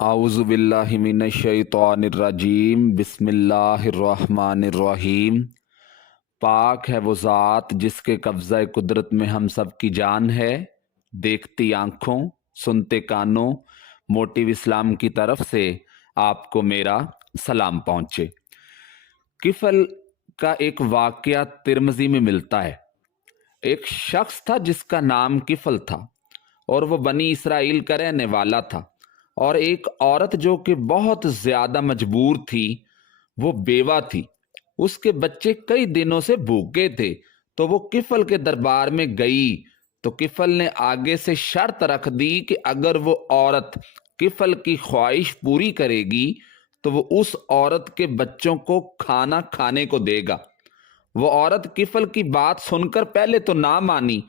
आऊज़ु बिल्लाहि मिनश शैतानिर रजीम बिस्मिल्लाहिर्रहमानिर्रहीम। पाक है वो ज़ात जिसके कब्ज़ा कुदरत में हम सब की जान है। देखती आँखों सुनते कानों मोटिव इस्लाम की तरफ से आपको मेरा सलाम पहुँचे। किफ़ल का एक वाक़या तिरमिज़ी में मिलता है। एक शख्स था जिसका नाम किफ़ल था और वो बनी इसराइल का रहने वाला था। और एक औरत जो कि बहुत ज्यादा मजबूर थी, वो बेवा थी। उसके बच्चे कई दिनों से भूखे थे, तो वो किफल के दरबार में गई। तो किफल ने आगे से शर्त रख दी कि अगर वो औरत किफल की ख्वाहिश पूरी करेगी तो वो उस औरत के बच्चों को खाना खाने को देगा। वो औरत किफल की बात सुनकर पहले तो ना मानी,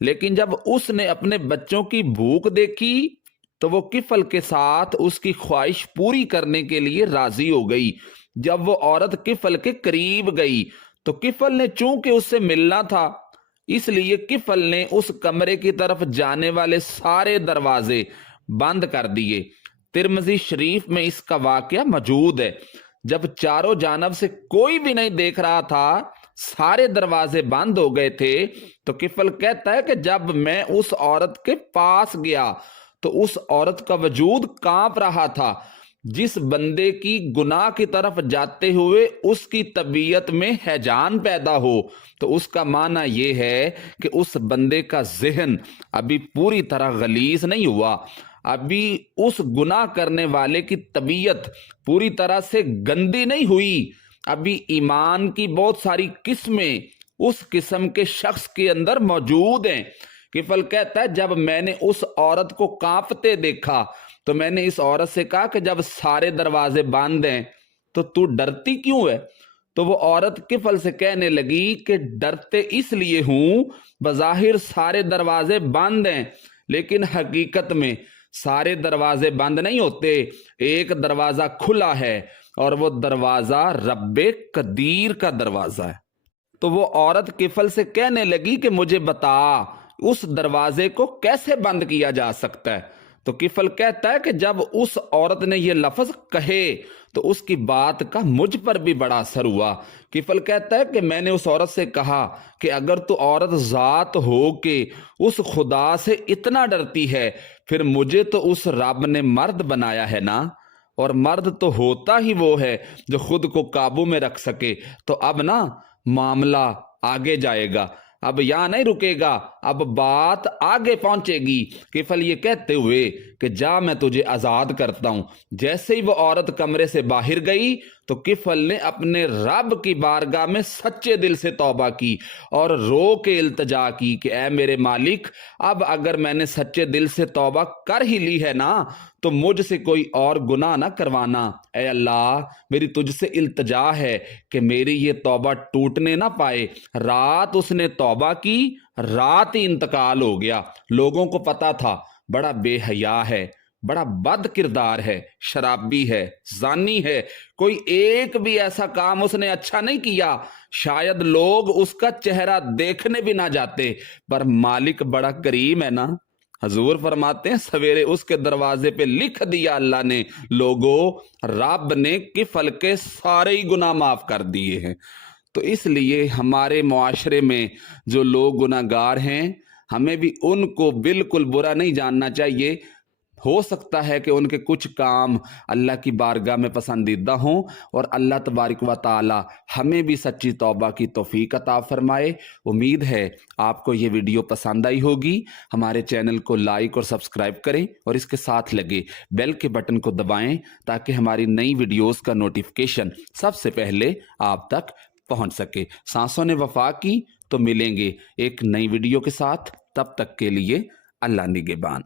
लेकिन जब उसने अपने बच्चों की भूख देखी तो वो किफल के साथ उसकी ख्वाहिश पूरी करने के लिए राजी हो गई। जब वो औरत किफल के करीब गई तो किफल ने चूंकि उससे मिलना था, इसलिए किफल ने उस कमरे की तरफ जाने वाले सारे दरवाजे बंद कर दिए। तिरमिज़ी शरीफ में इसका वाकया मौजूद है। जब चारों जानब से कोई भी नहीं देख रहा था, सारे दरवाजे बंद हो गए थे, तो किफल कहता है कि जब मैं उस औरत के पास गया तो उस औरत का वजूद कांप रहा था। जिस बंदे की गुनाह की तरफ जाते हुए उसकी तबीयत में हैजान पैदा हो, तो उसका माना यह है कि उस बंदे का ज़हन अभी पूरी तरह गलीज नहीं हुआ। अभी उस गुनाह करने वाले की तबीयत पूरी तरह से गंदी नहीं हुई। अभी ईमान की बहुत सारी किस्में उस किस्म के शख्स के अंदर मौजूद हैं। किफल कहता है, जब मैंने उस औरत को कांपते देखा तो मैंने इस औरत से कहा कि जब सारे दरवाजे बंद हैं तो तू डरती क्यों है? तो वो औरत किफल से कहने लगी कि डरते इसलिए हूं, बज़ाहिर सारे दरवाजे बंद हैं, लेकिन हकीकत में सारे दरवाजे बंद नहीं होते। एक दरवाजा खुला है और वो दरवाजा रब्बे कदीर का दरवाजा है। तो वो औरत किफल से कहने लगी कि मुझे बता, उस दरवाजे को कैसे बंद किया जा सकता है? तो किफल कहता है कि जब उस औरत ने ये लफ्ज कहे तो उसकी बात का मुझ पर भी बड़ा असर हुआ। किफल कहता है कि मैंने उस औरत से कहा कि अगर तू औरत जात हो के उस खुदा से इतना डरती है, फिर मुझे तो उस रब ने मर्द बनाया है ना, और मर्द तो होता ही वो है जो खुद को काबू में रख सके। तो अब ना मामला आगे जाएगा, अब यहां नहीं रुकेगा, अब बात आगे पहुंचेगी। किफल ये कहते हुए कि जा मैं तुझे आजाद करता हूं। जैसे ही वो औरत कमरे से बाहर गई तो किफल ने अपने रब की बारगाह में सच्चे दिल से तौबा की और रो के इल्तजा की कि ऐ मेरे मालिक, अब अगर मैंने सच्चे दिल से तौबा कर ही ली है ना, तो मुझसे कोई और गुनाह ना करवाना। ऐ अल्लाह, मेरी तुझसे इल्तजा है कि मेरी ये तौबा टूटने ना पाए। रात उसने तौबा की, रात ही इंतकाल हो गया। लोगों को पता था बड़ा बेहया है, बड़ा बद किरदार है, शराबी है, जानी है, कोई एक भी ऐसा काम उसने अच्छा नहीं किया, शायद लोग उसका चेहरा देखने भी ना जाते। पर मालिक बड़ा करीम है ना। हजूर फरमाते हैं, सवेरे उसके दरवाजे पे लिख दिया अल्लाह ने, लोगों रब ने किफल के सारे ही गुनाह माफ कर दिए हैं। तो इसलिए हमारे मुआशरे में जो लोग गुनाहगार हैं, हमें भी उनको बिल्कुल बुरा नहीं जानना चाहिए। हो सकता है कि उनके कुछ काम अल्लाह की बारगाह में पसंदीदा हों, और अल्लाह तबारक व तआला हमें भी सच्ची तौबा की तौफीक अता फरमाए। उम्मीद है आपको ये वीडियो पसंद आई होगी। हमारे चैनल को लाइक और सब्सक्राइब करें और इसके साथ लगे बेल के बटन को दबाएं ताकि हमारी नई वीडियोस का नोटिफिकेशन सबसे पहले आप तक पहुंच सके। सांसों ने वफा की तो मिलेंगे एक नई वीडियो के साथ। तब तक के लिए अल्लाह निगहबान।